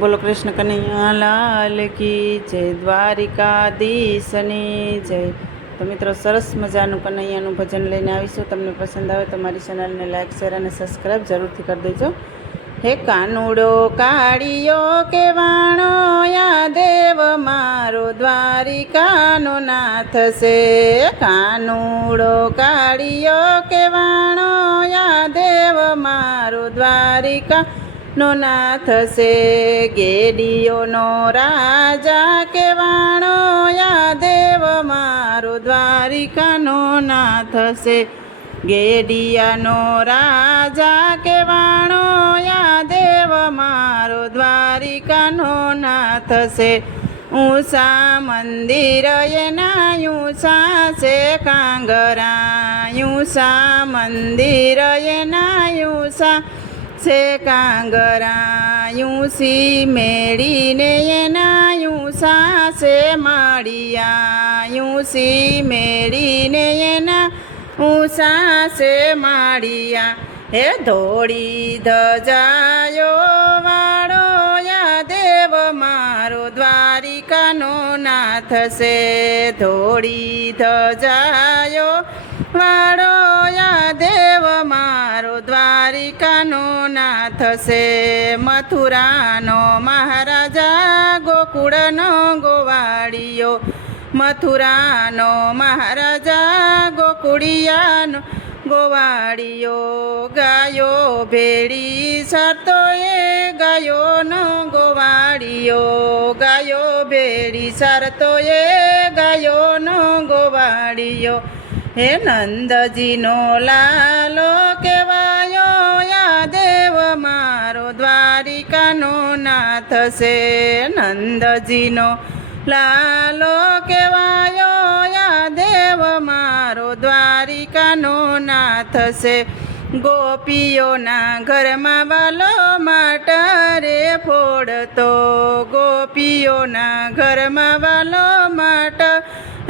બોલો કૃષ્ણ કનૈયા લાલ કી જય, દ્વારિકાધીશની જય. તો મિત્રો, સરસ મજાનું કનૈયાનું ભજન લઈને આવીશું. તમને પસંદ આવે તો મારી ચેનલને લાઈક, શેર અને સબસ્ક્રાઈબ જરૂરથી કરી દેજો. હે કાનુડો કાળિયો કેવાણો, યા દેવ મારો દ્વારિકાનો નાથ છે. કાનુડો કાળિયો કેવાણો, યા દેવ મારો દ્વારિકા નો નાથ છે. ગેડીઓનો રાજા કેવાણો, યા દેવ મારો દ્વારિકાનો નાથ છે. ગેડિયાનો રાજા કેવાણો, યા દેવ મારો દ્વારિકાનો નાથ છે. ઊંચા મંદિર એના ઊંચા છે કાંગરા, ઊંચા મંદિર એના ઊંચા છે કાંગરા. ઊંચી મેળીને એના ઊંચા છે માળિયા, ઊંચી મેળીને એના ઊંચા છે માળિયા. હે ધોળી ધજાયો વાળો, યા દેવ મારો દ્વારિકાનો નાથ છે. ધોળી ધજાયો વાળો, યા દેવ મારો દ્વારિકાનો નાથ છે. મથુરાનો મહારાજા ગોકુળનો ગોવાળિયો, મથુરાનો મહારાજા ગોકુળિયાનો ગોવાળિયો. ગાયો ભેળી સરતો એ ગાયોનો ગોવાળિયો, ગાયો ભેળી સરતો એ ગાયોનો ગોવાળિયો. હે નંદજીનો લાલો કહેવાયો, યા દેવ મારો દ્વારિકાનો નાથ છે. નંદજીનો લાલો કહેવાયો, યા દેવ મારો દ્વારિકાનો નાથ છે. ગોપીઓના ઘરમાં વાલો માટા રે ફોડતો, ગોપીઓના ઘરમાં વાલો માટા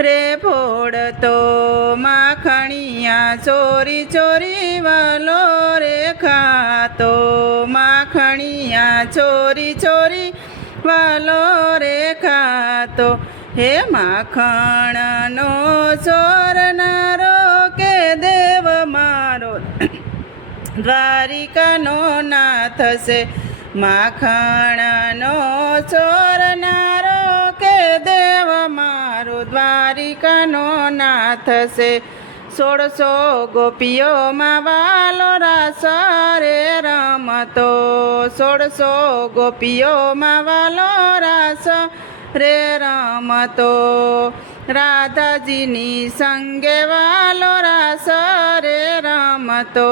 રે ફોડતો. માખણિયા ચોરી ચોરી વાલો રે ખાતો, માખણિયા ચોરી ચોરી વાલો રે ખાતો. હે માખણનો ચોરનારો, કે દેવ મારો દ્વારિકાનો નાથ છે. માખણનો ચોરનારો, કે દેવ મારો દ્વારિકાનો નાથ છે. 16 ગોપીઓમાં વાલો રાસ રે રમતો, 16 ગોપીઓમાં વાલો રાસ રે રમતો. રાધાજીની સંગે વાલો રાસ રે રમતો,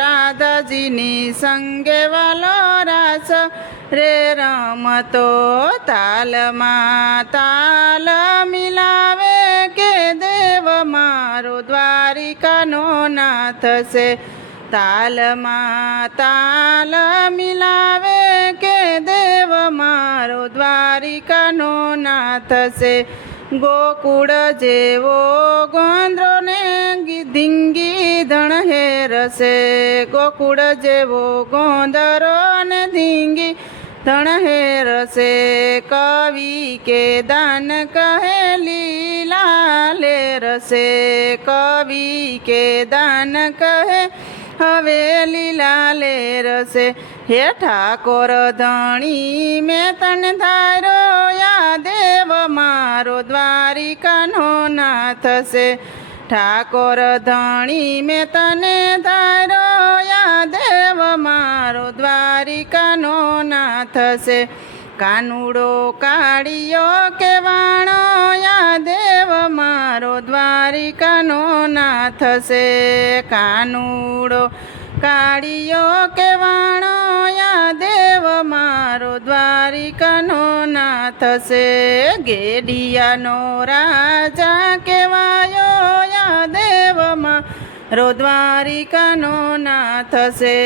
રાધાજીની સંગે વાલો રાસ રે રમતો. તાલમાં તાલ મિલાવે, કે દેવ મારો દ્વારિકાનો નાથ છે. તાલમાં તાલ મિલાવે, કે દેવ મારો દ્વારિકાનો નાથ છે. ગોકુળ જેવો ગોંદ્રો ને ધીંગી ધણ હેરશે, ગોકુળ જેવો ગોંદરો ને ધીંગી ધણ હેરશે. કવિ કે દાન કહે લીલા લેરશે, કવિ કે દાન કહે હવે લીલા લેરશે. હે ઠાકોર ધણી મેં તને ધારો, યા દેવ મારો દ્વારિકાનો નાથ છે. ઠાકોર ધણી મેં તને ધારો, યા દેવ મારો દ્વારિકાનો નાથ છે. કાનુડો કાળિયો કેવાણો, યા દેવ મારો દ્વારિકાનો નાથ છે. કાનુડો કાળિયો કેવાણો, યા દેવ મારો દ્વારિકાનો નાથ છે. ગેડિયાનો રાજા કહેવાયો, યા દેવ મારો દ્વારિકાનો નાથ છે.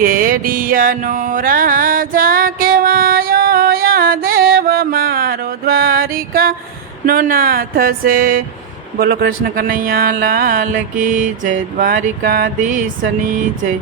ગેડિયાનો રાજા કહેવાયો, યા દેવ મારો દ્વારિકાનો નાથ છે. બોલો કૃષ્ણ કનૈયા લાલ કી જય, દ્વારિકાધીશની જય.